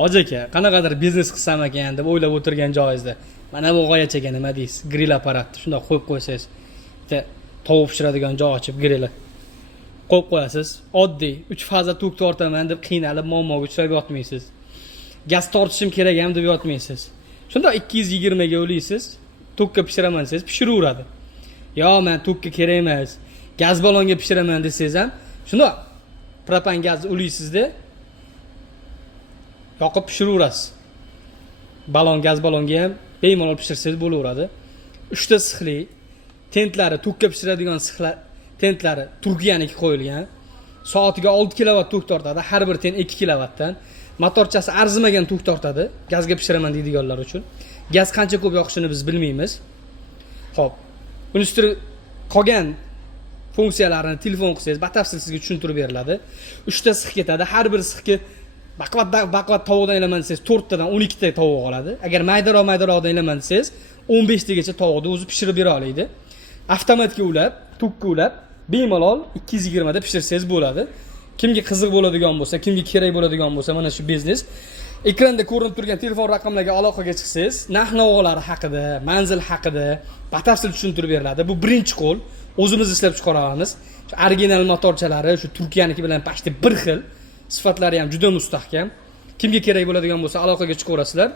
Hoji aka, qanaqadir biznes qilsam ekan deb o'ylab o'tirgan joyingizda mana bu g'oyachaga nima deysiz? Grill apparatni shunday qo'yib qo'ysangiz, bitta tovuq pishiradigan joy ochib grill qo'yib qo'yasiz. Oddiy 3 fazda tok tortaman deb qiynalib muammoga uchrab yotmaysiz. Gaz tortishim kerak ham deb yotmaysiz. Shunda 220 ga o'laysiz, tokka pishiraman desangiz pishiraveradi. Yo, men tokka kerak emas, gaz balonga pishiraman desangiz ham, shunda propan gazni ulaysizda yoqib pishiraverasiz. Gaz balonga ham bemalol pishirsangiz bo'laveradi. 3 ta sixli tentlari, tokka pishiradigan sixlar tentlari Turkiyaniki qo'yilgan. Soatiga 6 kilovat tok tortadi, har bir ten 2 kilovatdan. Motorchasi arzimagan tok tortadi, gazga pishiraman deydiganlar uchun. Gaz qancha ko'p yoqishini biz bilmaymiz. Xo'p, buni ustiga qolgan funksiyalarini telefon qilsangiz batafsil sizga tushuntirib beriladi. 3 ta six ketadi, har bir sixga baqvat tovuqdan ilaman desangiz 4 tadan 12 ta tovuq oladi. Agar maydaroqdan ilaman desangiz 15 tagacha tovuqni o'zi pishirib bera oladi. Avtomatga ulab, tokka ulab, bemalol 220 da pishirsangiz bo'ladi. Kimga qiziq bo'ladigan bo'lsa, kimga kerak bo'ladigan bo'lsa, mana shu biznes ekranda ko'rinib turgan telefon raqamlariga aloqaga chiqsangiz, narx-navolar haqida, manzil haqida batafsil tushuntirib beriladi. Bu birinchi qo'l, o'zimiz ishlab chiqaramiz. Shu original motorchalari, shu Turkiyaniki bilan pashti bir xil, sifatlari ham juda mustahkam. Kimga kerak bo'ladigan bo'lsa aloqaga chiqaverasizlar.